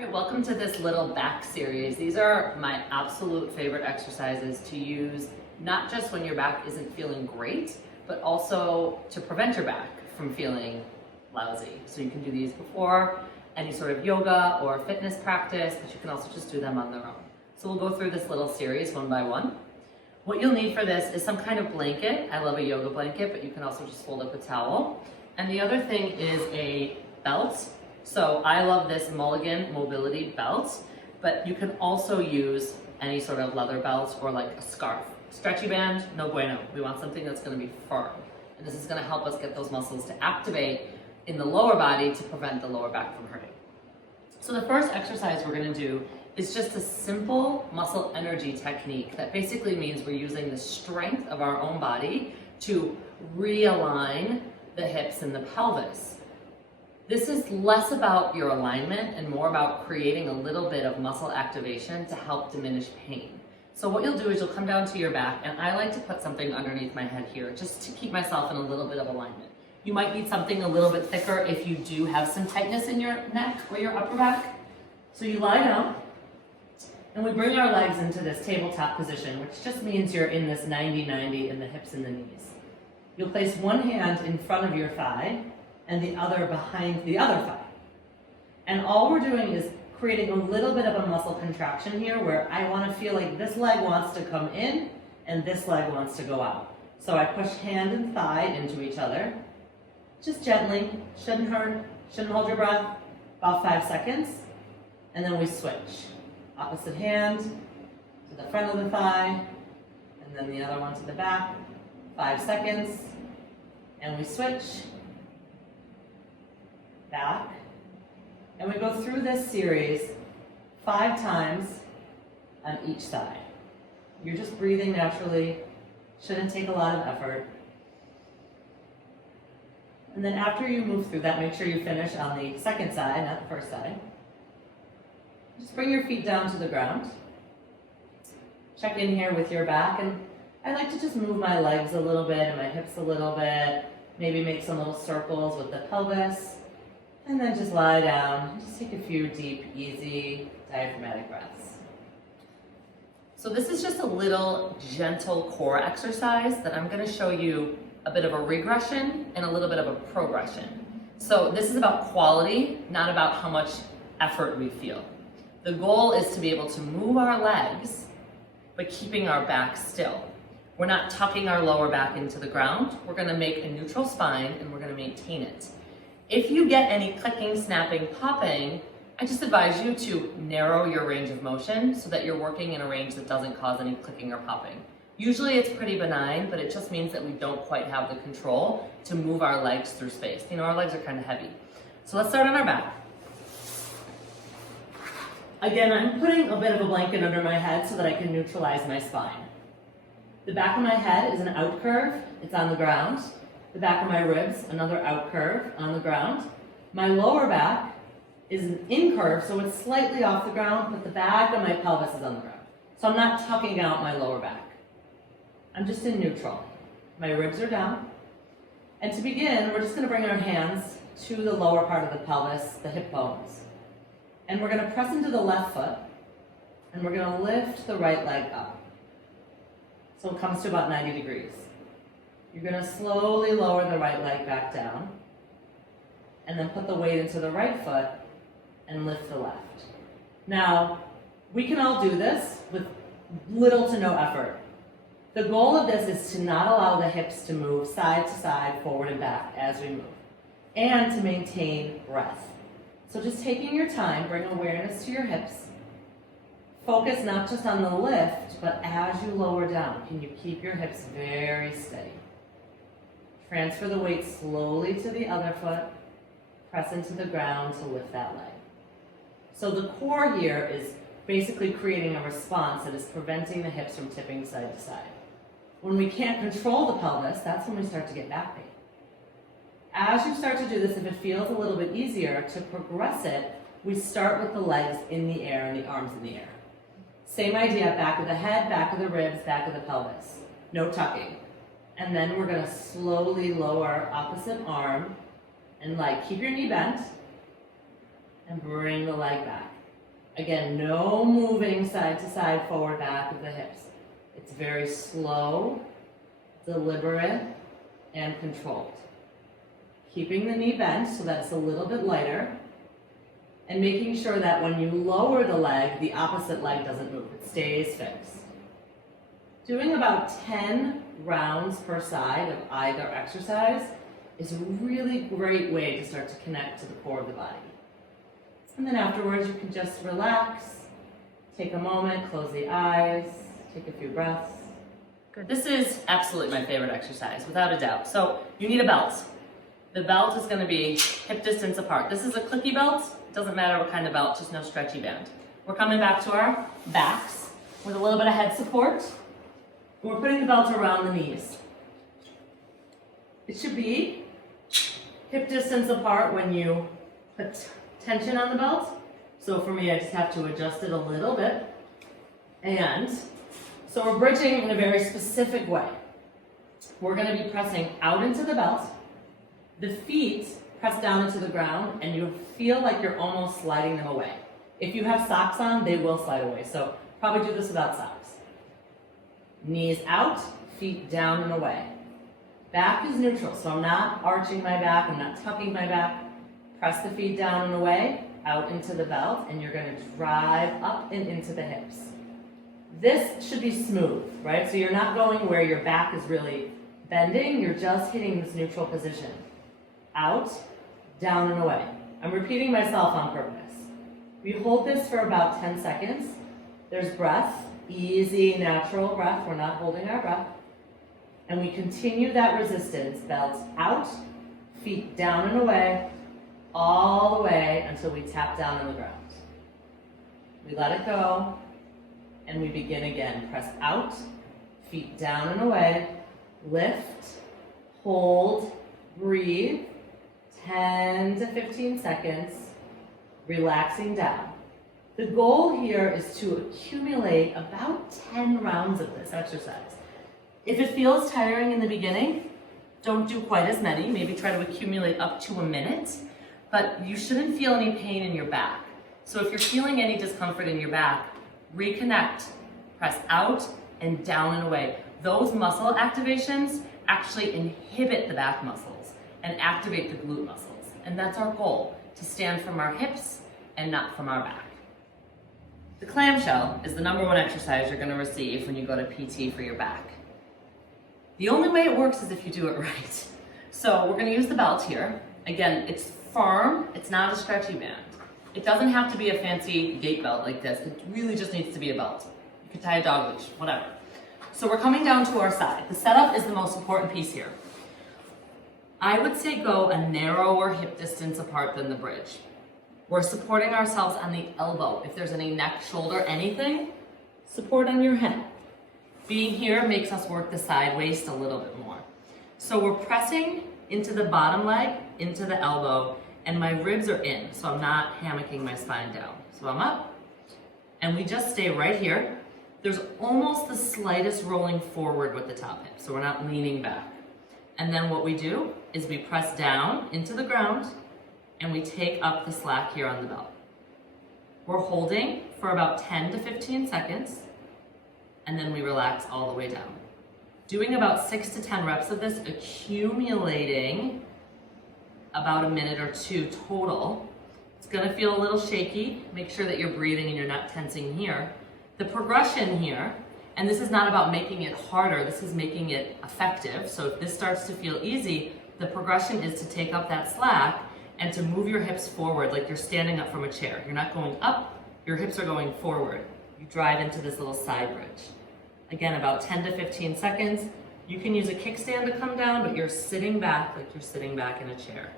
All right, welcome to this little back series. These are my absolute favorite exercises to use, not just when your back isn't feeling great, but also to prevent your back from feeling lousy. So you can do these before any sort of yoga or fitness practice, but you can also just do them on their own. So we'll go through this little series one by one. What you'll need for this is some kind of blanket. I love a yoga blanket, but you can also just fold up a towel. And the other thing is a belt. So I love this Mulligan mobility belt, but you can also use any sort of leather belt or like a scarf. Stretchy band, no bueno. We want something that's going to be firm. And this is going to help us get those muscles to activate in the lower body to prevent the lower back from hurting. So the first exercise we're going to do is just a simple muscle energy technique that basically means we're using the strength of our own body to realign the hips and the pelvis. This is less about your alignment and more about creating a little bit of muscle activation to help diminish pain. So what you'll do is you'll come down to your back, and I like to put something underneath my head here just to keep myself in a little bit of alignment. You might need something a little bit thicker if you do have some tightness in your neck or your upper back. So you lie down, and we bring our legs into this tabletop position, which just means you're in this 90-90 in the hips and the knees. You'll place one hand in front of your thigh, and the other behind the other thigh. And all we're doing is creating a little bit of a muscle contraction here where I want to feel like this leg wants to come in and this leg wants to go out. So I push hand and thigh into each other, just gently, shouldn't hurt, shouldn't hold your breath, about 5 seconds, and then we switch. Opposite hand to the front of the thigh, and then the other one to the back, 5 seconds, and we switch. Back, and we go through this series 5 times on each side. You're just breathing naturally, shouldn't take a lot of effort. And then after you move through that, make sure you finish on the second side, not the first side. Just bring your feet down to the ground. Check in here with your back, and I like to just move my legs a little bit and my hips a little bit, maybe make some little circles with the pelvis. And then just lie down. Just take a few deep, easy, diaphragmatic breaths. So this is just a little gentle core exercise that I'm going to show you a bit of a regression and a little bit of a progression. So this is about quality, not about how much effort we feel. The goal is to be able to move our legs, but keeping our back still. We're not tucking our lower back into the ground. We're going to make a neutral spine and we're going to maintain it. If you get any clicking, snapping, popping, I just advise you to narrow your range of motion so that you're working in a range that doesn't cause any clicking or popping. Usually it's pretty benign, but it just means that we don't quite have the control to move our legs through space. You know, our legs are kind of heavy. So let's start on our back. Again, I'm putting a bit of a blanket under my head so that I can neutralize my spine. The back of my head is an out curve. It's on the ground. The back of my ribs, another out curve on the ground. My lower back is an in curve, so it's slightly off the ground, but the back of my pelvis is on the ground. So I'm not tucking out my lower back. I'm just in neutral. My ribs are down. And to begin, we're just going to bring our hands to the lower part of the pelvis, the hip bones. And we're going to press into the left foot, and we're going to lift the right leg up. So it comes to about 90 degrees. You're going to slowly lower the right leg back down, and then put the weight into the right foot and lift the left. Now, we can all do this with little to no effort. The goal of this is to not allow the hips to move side to side, forward and back as we move, and to maintain breath. So just taking your time, bring awareness to your hips. Focus not just on the lift, but as you lower down, can you keep your hips very steady? Transfer the weight slowly to the other foot, press into the ground to lift that leg. So the core here is basically creating a response that is preventing the hips from tipping side to side. When we can't control the pelvis, that's when we start to get back pain. As you start to do this, if it feels a little bit easier to progress it, we start with the legs in the air and the arms in the air. Same idea, back of the head, back of the ribs, back of the pelvis. No tucking. And then we're going to slowly lower opposite arm and leg. Keep your knee bent and bring the leg back. Again, no moving side to side, forward, back of the hips. It's very slow, deliberate, and controlled. Keeping the knee bent so that it's a little bit lighter, and making sure that when you lower the leg, the opposite leg doesn't move. It stays fixed. Doing about 10 rounds per side of either exercise is a really great way to start to connect to the core of the body. And then afterwards, you can just relax, take a moment, close the eyes, take a few breaths. Good. This is absolutely my favorite exercise, without a doubt. So you need a belt. The belt is going to be hip distance apart. This is a clicky belt. It doesn't matter what kind of belt, just no stretchy band. We're coming back to our backs with a little bit of head support. We're putting the belt around the knees. It should be hip distance apart when you put tension on the belt. So for me, I just have to adjust it a little bit. And so we're bridging in a very specific way. We're going to be pressing out into the belt. The feet press down into the ground, and you feel like you're almost sliding them away. If you have socks on, they will slide away. So probably do this without socks. Knees out, feet down and away. Back is neutral, so I'm not arching my back, I'm not tucking my back. Press the feet down and away, out into the belt, and you're going to drive up and into the hips. This should be smooth, right? So you're not going where your back is really bending, you're just hitting this neutral position. Out, down and away. I'm repeating myself on purpose. We hold this for about 10 seconds. There's breath, easy, natural breath. We're not holding our breath. And we continue that resistance, belt out, feet down and away, all the way until we tap down on the ground. We let it go, and we begin again. Press out, feet down and away, lift, hold, breathe, 10 to 15 seconds, relaxing down. The goal here is to accumulate about 10 rounds of this exercise. If it feels tiring in the beginning, don't do quite as many. Maybe try to accumulate up to a minute, but you shouldn't feel any pain in your back. So if you're feeling any discomfort in your back, reconnect, press out and down and away. Those muscle activations actually inhibit the back muscles and activate the glute muscles. And that's our goal, to stand from our hips and not from our back. The clamshell is the #1 exercise you're going to receive when you go to PT for your back. The only way it works is if you do it right. So we're going to use the belt here. Again, it's firm, it's not a stretchy band. It doesn't have to be a fancy gate belt like this. It really just needs to be a belt. You could tie a dog leash, whatever. So we're coming down to our side. The setup is the most important piece here. I would say go a narrower hip distance apart than the bridge. We're supporting ourselves on the elbow. If there's any neck, shoulder, anything, support on your head. Being here makes us work the side waist a little bit more. So we're pressing into the bottom leg, into the elbow, and my ribs are in, so I'm not hammocking my spine down. So I'm up, and we just stay right here. There's almost the slightest rolling forward with the top hip, so we're not leaning back. And then what we do is we press down into the ground, and we take up the slack here on the belt. We're holding for about 10 to 15 seconds, and then we relax all the way down. Doing about 6 to 10 reps of this, accumulating about a minute or two total. It's gonna feel a little shaky. Make sure that you're breathing and you're not tensing here. The progression here, and this is not about making it harder, this is making it effective. So if this starts to feel easy, the progression is to take up that slack and to move your hips forward like you're standing up from a chair. You're not going up, your hips are going forward. You drive into this little side bridge. Again, about 10 to 15 seconds. You can use a kickstand to come down, but you're sitting back like you're sitting back in a chair.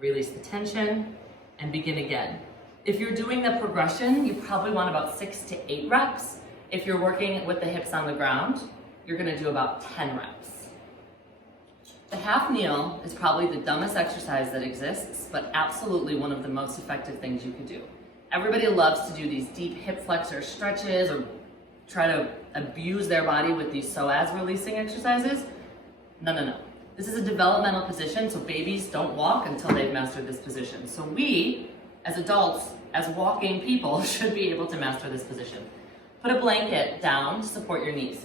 Release the tension and begin again. If you're doing the progression, you probably want about 6 to 8 reps. If you're working with the hips on the ground, you're gonna do about 10 reps. The half kneel is probably the dumbest exercise that exists, but absolutely one of the most effective things you could do. Everybody loves to do these deep hip flexor stretches or try to abuse their body with these psoas releasing exercises. No. This is a developmental position, so babies don't walk until they've mastered this position. So we, as adults, as walking people, should be able to master this position. Put a blanket down to support your knees.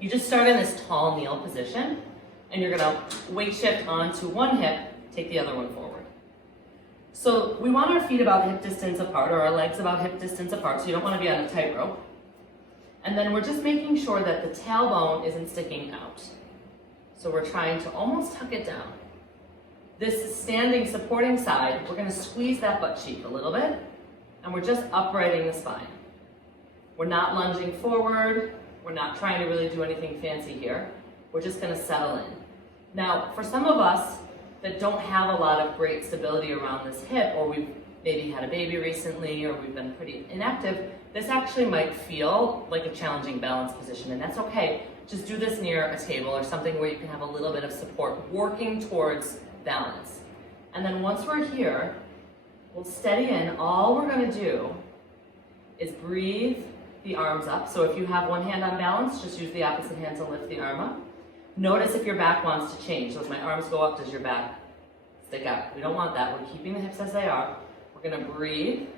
You just start in this tall kneel position, and you're gonna weight shift onto one hip, take the other one forward. So we want our feet about hip distance apart, or our legs about hip distance apart, so you don't wanna be on a tightrope. And then we're just making sure that the tailbone isn't sticking out. So we're trying to almost tuck it down. This standing supporting side, we're gonna squeeze that butt cheek a little bit, and we're just uprighting the spine. We're not lunging forward, we're not trying to really do anything fancy here. We're just gonna settle in. Now, for some of us that don't have a lot of great stability around this hip, or we've maybe had a baby recently, or we've been pretty inactive, this actually might feel like a challenging balance position, and that's okay. Just do this near a table or something where you can have a little bit of support, working towards balance. And then once we're here, we'll steady in. All we're gonna do is breathe the arms up. So if you have one hand on balance, just use the opposite hand to lift the arm up. Notice if your back wants to change. So as my arms go up, does your back stick out? We don't want that. We're keeping the hips as they are. We're gonna breathe.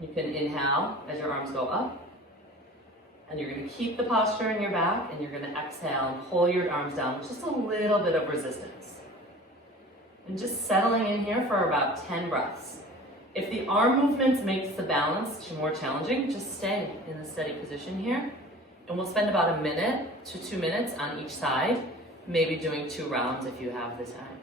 You can inhale as your arms go up. And you're gonna keep the posture in your back, and you're gonna exhale and pull your arms down with just a little bit of resistance. And just settling in here for about 10 breaths. If the arm movements makes the balance more challenging, just stay in the steady position here. And we'll spend about 1 minute to 2 minutes on each side, maybe doing 2 rounds if you have the time.